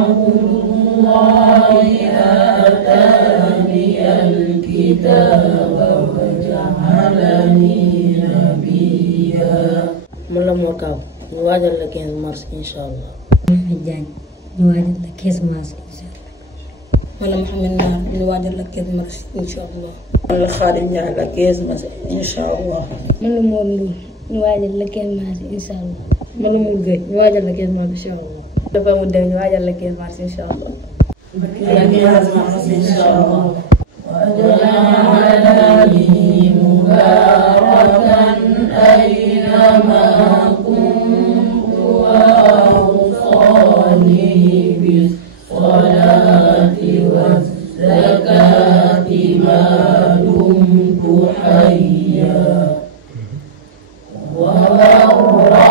عبد الله آتاني الكتاب وجعلني نبيا. من la Mor Kaaw ñu waajal le 15 mars incha allah. Mouhamed Diagne ñu waajal le 15 mars incha allah. man la Mouhamed Naar ñu waajal le 15 mars incha allah. man la Khadim Ndiaye le 15 mars incha allah. man la Mor Ndour ñu waajal le 15 mars incha allah. man la Mour Gueye ñu waajal le 15 mars incha allah. dafa mu dem ñu waajal le 15 mars incha allah. وجعلني مباركا أينما كنت وأوصاني بالصلاة والزكاة ما دمت حيا وبرا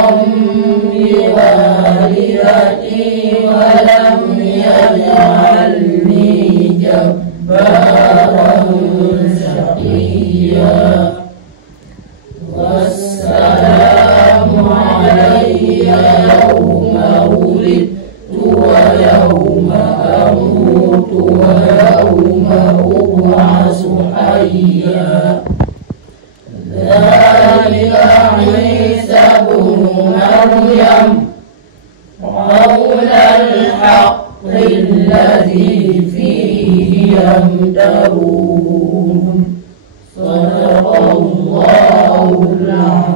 بوالدتي ولم يجعلني جبارا شقيا. والسلام علي يوم ولدت ويوم أموت ويوم أبعث حيا. ذلك عيسى بن مريم قول الحق الذي فيه يمترون. صدق الله العظيم.